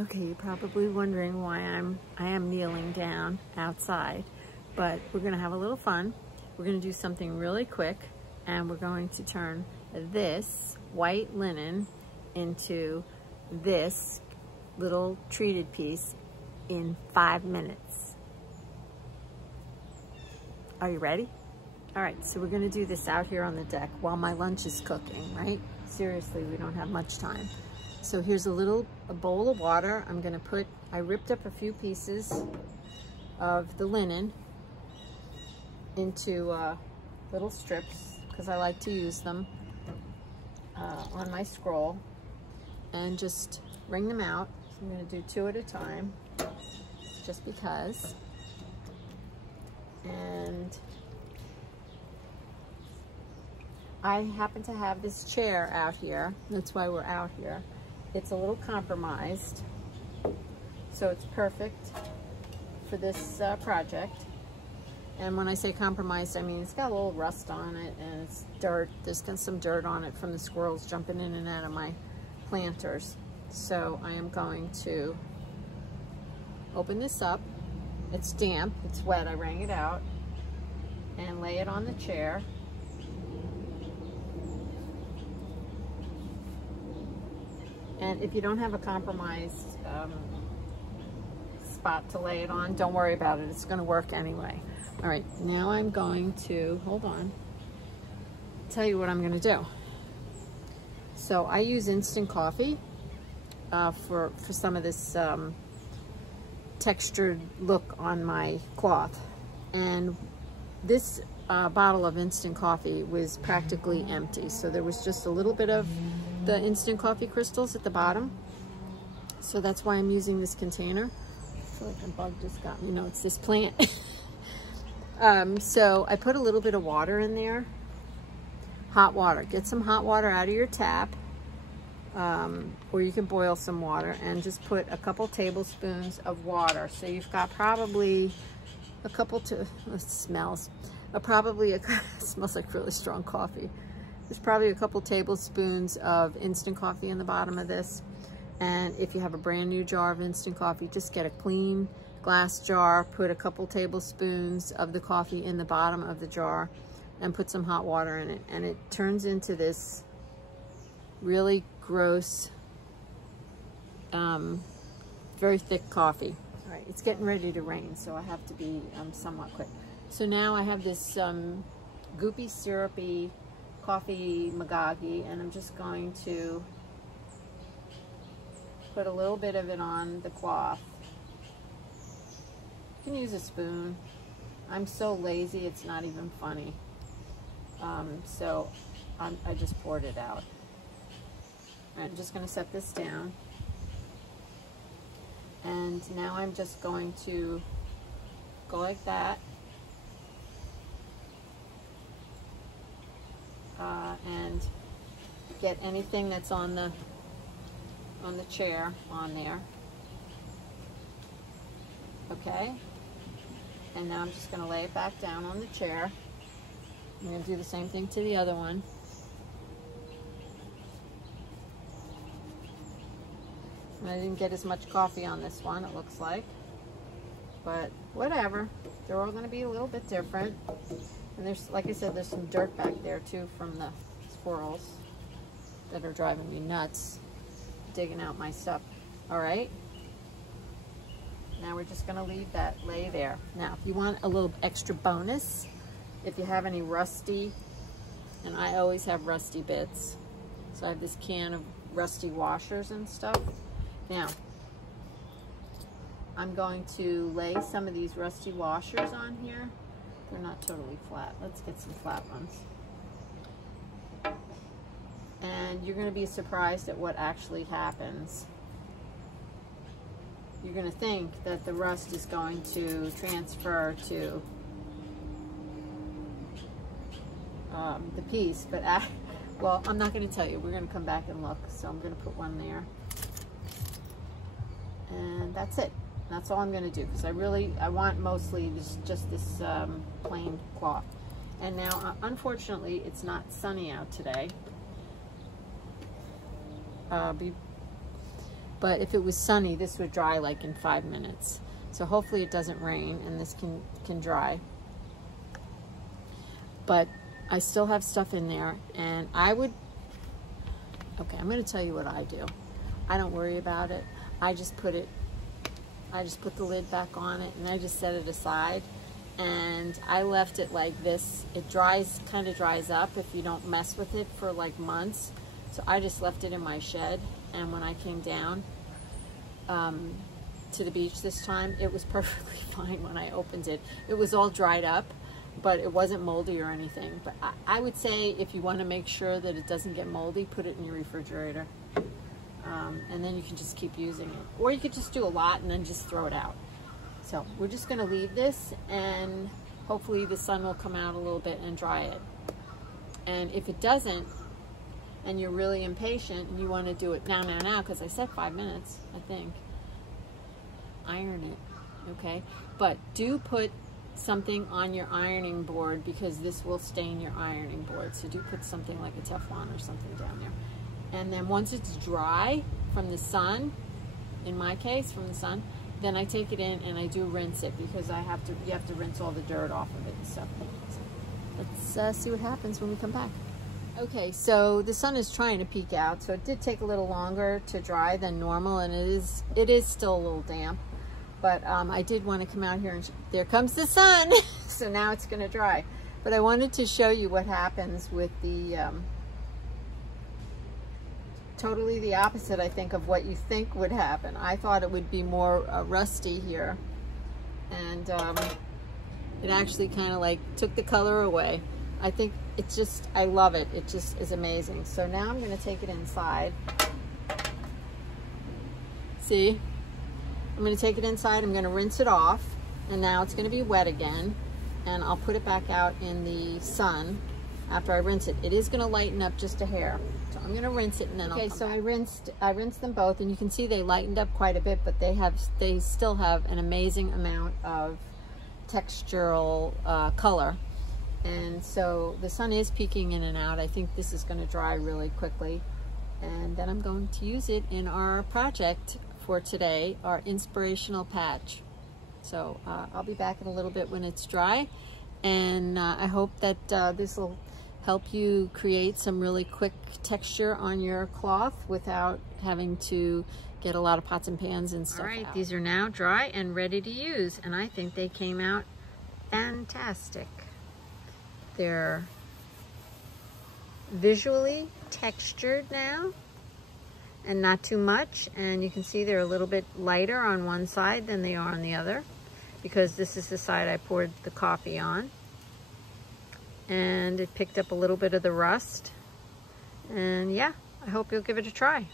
Okay, you're probably wondering why I am kneeling down outside, but we're gonna have a little fun. We're gonna do something really quick, and we're going to turn this white linen into this little treated piece in 5 minutes. Are you ready? All right, so we're gonna do this out here on the deck while my lunch is cooking, right? Seriously, we don't have much time. So here's a bowl of water. I ripped up a few pieces of the linen into little strips because I like to use them on my scroll, and just wring them out. So I'm gonna do 2 at a time, just because. And I happen to have this chair out here. That's why we're out here. It's a little compromised, so it's perfect for this project. And when I say compromised, I mean it's got a little rust on it, and it's dirt. There's some dirt on it from the squirrels jumping in and out of my planters. So I am going to open this up. It's damp, it's wet, I wrung it out, and lay it on the chair. And if you don't have a compromised spot to lay it on, don't worry about it. It's going to work anyway. All right, now I'm going to, hold on, tell you what I'm going to do. So I use instant coffee for some of this textured look on my cloth. And this bottle of instant coffee was practically empty. So there was just a little bit of the instant coffee crystals at the bottom. So that's why I'm using this container. I feel like a bug just got me. No, it's this plant. So I put a little bit of water in there. Hot water. Get some hot water out of your tap. Or you can boil some water, and just put a couple tablespoons of water. So you've got probably a couple it smells. It smells like really strong coffee. There's probably a couple tablespoons of instant coffee in the bottom of this. And if you have a brand new jar of instant coffee, just get a clean glass jar, put a couple tablespoons of the coffee in the bottom of the jar, and put some hot water in it. And it turns into this really gross, very thick coffee. All right, it's getting ready to rain, so I have to be somewhat quick. So now I have this goopy, syrupy coffee magagi, and I'm just going to put a little bit of it on the cloth. You can use a spoon. I'm so lazy, it's not even funny. So I just poured it out. I'm just going to set this down. And now I'm just going to go like that. And get anything that's on the chair on there. Okay. And now I'm just going to lay it back down on the chair. I'm going to do the same thing to the other one. I didn't get as much coffee on this one, it looks like. But whatever. They're all going to be a little bit different. And there's, like I said, there's some dirt back there too from the squirrels that are driving me nuts, digging out my stuff. All right. Now we're just going to leave that lay there. Now, if you want a little extra bonus, if you have any rusty, and I always have rusty bits, so I have this can of rusty washers and stuff. Now, I'm going to lay some of these rusty washers on here. They're not totally flat. Let's get some flat ones. And you're going to be surprised at what actually happens. You're going to think that the rust is going to transfer to the piece, but well, I'm not going to tell you. We're going to come back and look. So I'm going to put one there. And that's it. That's all I'm going to do, because I want mostly just this plain cloth. And now, unfortunately, it's not sunny out today. But But if it was sunny, this would dry like in 5 minutes. So hopefully it doesn't rain and this can dry. But I still have stuff in there, and okay, I'm going to tell you what I do. I don't worry about it. I just put the lid back on it, and I just set it aside, and I left it like this. It kind of dries up if you don't mess with it for like months. So I just left it in my shed, and when I came down to the beach this time, it was perfectly fine when I opened it. It was all dried up, but it wasn't moldy or anything. But I would say if you want to make sure that it doesn't get moldy, put it in your refrigerator. And then you can just keep using it. Or you could just do a lot and then just throw it out. So we're just going to leave this, and hopefully the sun will come out a little bit and dry it. And if it doesn't, and you're really impatient and you want to do it now, because I said 5 minutes, I think, iron it, okay? But do put something on your ironing board, because this will stain your ironing board. So do put something like a Teflon or something down there. And then once it's dry from the sun, in my case from the sun, then I take it in and I do rinse it, because you have to rinse all the dirt off of it and stuff. So let's see what happens when we come back. Okay, so the sun is trying to peek out, so it did take a little longer to dry than normal, and it is still a little damp. But I did want to come out here, and there comes the sun. So now it's going to dry. But I wanted to show you what happens with the totally the opposite, I think, of what you think would happen. I thought it would be more rusty here, and it actually kind of like took the color away. I think it's just, I love it. It just is amazing. So now I'm going to take it inside. See? I'm going to take it inside. I'm going to rinse it off, and now it's going to be wet again, and I'll put it back out in the sun after I rinse it. It is going to lighten up just a hair. So I'm going to rinse it, and then I'll come back. I rinsed them both, and you can see they lightened up quite a bit, but they still have an amazing amount of textural color. And so the sun is peeking in and out. I think this is going to dry really quickly, and then I'm going to use it in our project for today, our inspirational patch. So I'll be back in a little bit when it's dry, and I hope that this will help you create some really quick texture on your cloth without having to get a lot of pots and pans and stuff. All right, these are now dry and ready to use, and I think they came out fantastic. They're visually textured now, and not too much, and you can see they're a little bit lighter on one side than they are on the other, because this is the side I poured the coffee on, and it picked up a little bit of the rust. And yeah, I hope you'll give it a try.